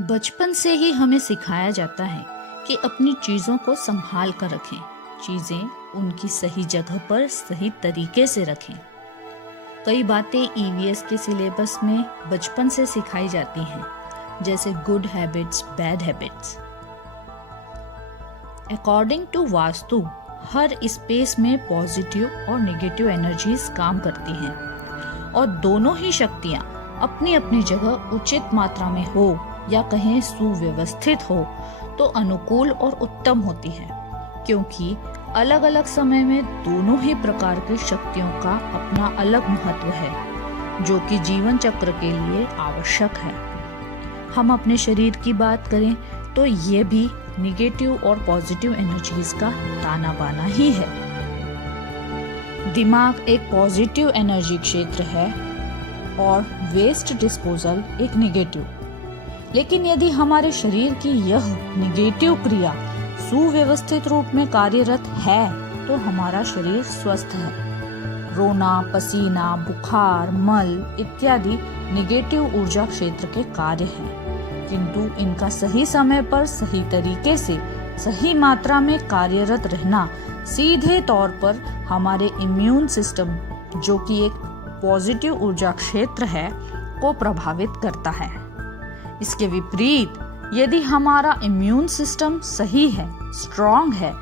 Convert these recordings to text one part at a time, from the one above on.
बचपन से ही हमें सिखाया जाता है कि अपनी चीज़ों को संभाल कर रखें, चीज़ें उनकी सही जगह पर सही तरीके से रखें। कई बातें ईवीएस के सिलेबस में बचपन से सिखाई जाती हैं, जैसे good habits, bad habits. According to vastu, हर स्पेस में पॉजिटिव और नेगेटिव एनर्जीज काम करती हैं और दोनों ही शक्तियाँ अपनी अपनी जगह उचित मात्रा में हो या कहें सुव्यवस्थित हो तो अनुकूल और उत्तम होती है, क्योंकि अलग अलग समय में दोनों ही प्रकार की शक्तियों का अपना अलग महत्व है, जो कि जीवन चक्र के लिए आवश्यक है। हम अपने शरीर की बात करें तो ये भी निगेटिव और पॉजिटिव एनर्जीज का ताना बाना ही है। दिमाग एक पॉजिटिव एनर्जी क्षेत्र है और वेस्ट डिस्पोजल एक निगेटिव। लेकिन यदि हमारे शरीर की यह निगेटिव क्रिया सुव्यवस्थित रूप में कार्यरत है तो हमारा शरीर स्वस्थ है। रोना, पसीना, बुखार, मल इत्यादि निगेटिव ऊर्जा क्षेत्र के कार्य हैं, किंतु इनका सही समय पर सही तरीके से सही मात्रा में कार्यरत रहना सीधे तौर पर हमारे इम्यून सिस्टम, जो कि एक पॉजिटिव ऊर्जा क्षेत्र है, को प्रभावित करता है। इसके विपरीत यदि हमारा इम्यून सिस्टम सही है, स्ट्रॉन्ग है,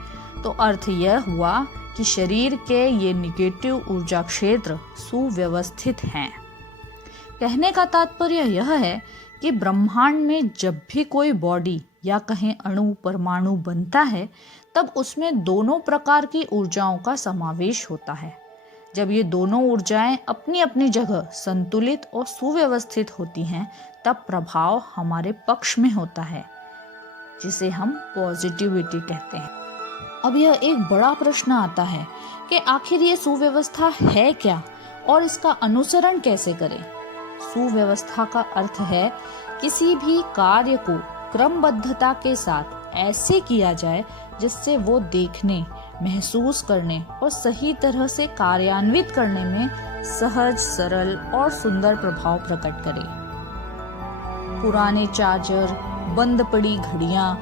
तो अर्थ यह हुआ कि शरीर के ये निगेटिव ऊर्जा क्षेत्र सुव्यवस्थित हैं। कहने का तात्पर्य यह है कि ब्रह्मांड में जब भी कोई बॉडी या कहें अणु, परमाणु बनता है, तब उसमें दोनों प्रकार की ऊर्जाओं का समावेश होता है। जब ये दोनों ऊर्जाएं अपनी अपनी जगह संतुलित और सुव्यवस्थित होती हैं, तब प्रभाव हमारे पक्ष में होता है, जिसे हम पॉजिटिविटी कहते हैं। अब यह एक बड़ा प्रश्न आता है कि आखिर ये सुव्यवस्था है क्या और इसका अनुसरण कैसे करें। सुव्यवस्था का अर्थ है किसी भी कार्य को क्रमबद्धता के साथ ऐसे किया जाए जिससे वो देखने, महसूस करने और सही तरह से कार्यान्वित करने में सहज, सरल और सुंदर प्रभाव प्रकट करे। पुराने चार्जर, बंद पड़ी घड़ियां,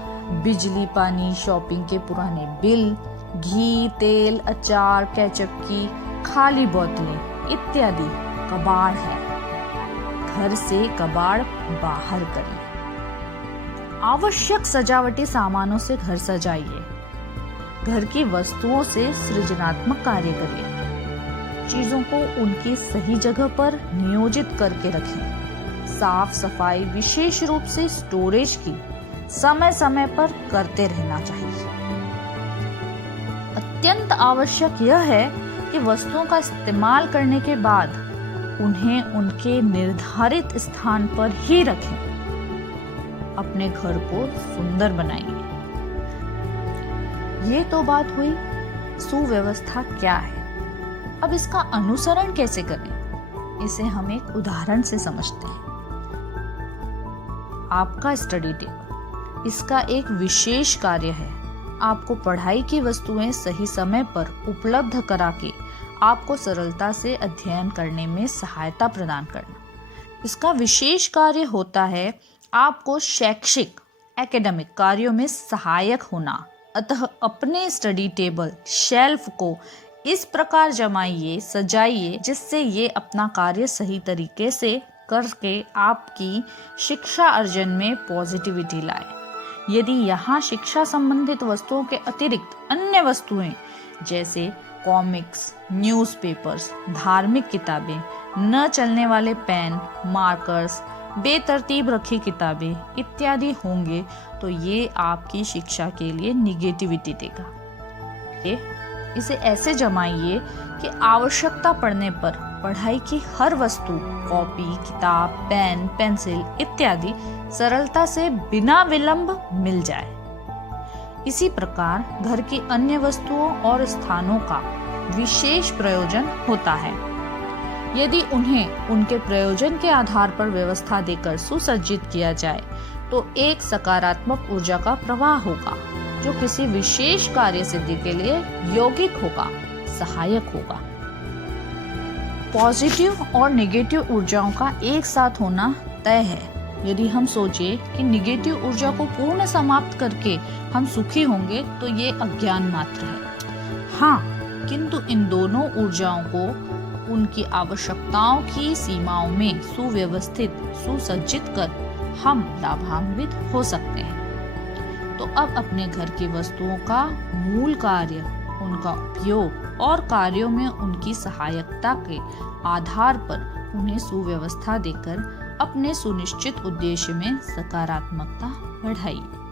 बिजली, पानी, शॉपिंग के पुराने बिल, घी, तेल, अचार, केचप की खाली बोतलें इत्यादि कबाड़ है। घर से कबाड़ बाहर करिए। आवश्यक सजावटी सामानों से घर सजाइए। घर की वस्तुओं से सृजनात्मक कार्य करिए। चीजों को उनकी सही जगह पर नियोजित करके रखें। साफ सफाई, विशेष रूप से स्टोरेज की, समय समय पर करते रहना चाहिए। अत्यंत आवश्यक यह है कि वस्तुओं का इस्तेमाल करने के बाद उन्हें उनके निर्धारित स्थान पर ही रखें। अपने घर को सुंदर बनाइए। ये तो बात हुई सुव्यवस्था क्या है। अब इसका अनुसरण कैसे करें, इसे हम एक उदाहरण से समझते हैं। आपका स्टडी टेबल, इसका एक विशेष कार्य है आपको पढ़ाई की वस्तुएं सही समय पर उपलब्ध करा के आपको सरलता से अध्ययन करने में सहायता प्रदान करना। इसका विशेष कार्य होता है आपको शैक्षिक, एकेडमिक कार्यों में सहायक होना। अतः अपने स्टडी टेबल, शेल्फ को इस प्रकार जमाइए, सजाइए, जिससे ये अपना कार्य सही तरीके से करके आपकी शिक्षा अर्जन में पॉजिटिविटी लाए। यदि यहाँ शिक्षा संबंधित वस्तुओं के अतिरिक्त अन्य वस्तुएं जैसे कॉमिक्स, न्यूज़पेपर्स, धार्मिक किताबें, न चलने वाले पेन, मार्कर्स, बेतरतीब रखी किताबें इत्यादि होंगे, तो ये आपकी शिक्षा के लिए निगेटिविटी देगा। इसे ऐसे जमाइए कि आवश्यकता पड़ने पर पढ़ाई की हर वस्तु, कॉपी, किताब, पेन, पेंसिल इत्यादि सरलता से बिना विलंब मिल जाए। इसी प्रकार घर की अन्य वस्तुओं और स्थानों का विशेष प्रयोजन होता है। यदि उन्हें उनके प्रयोजन के आधार पर व्यवस्था देकर सुसज्जित किया जाए तो एक सकारात्मक ऊर्जा का प्रवाह होगा, जो किसी विशेष कार्य सिद्धि के लिए यौगिक होगा, सहायक होगा। पॉजिटिव और नेगेटिव ऊर्जाओं का एक साथ होना तय है, यदि हम सोचें कि निगेटिव ऊर्जा को पूर्ण समाप्त करके हम सुखी होंगे तो ये अज्ञान मात्र है। हाँ, किंतु इन दोनों ऊर्जाओं को उनकी आवश्यकताओं की सीमाओं में सुव्यवस्थित सुसज्जित कर हम लाभान्वित हो सकते हैं। तो अब अपने घर की वस्तुओं का मूल कार्य, उनका उपयोग और कार्यों में उनकी सहायकता के आधार पर उन्हें सुव्यवस्था देकर अपने सुनिश्चित उद्देश्य में सकारात्मकता बढ़ाइए।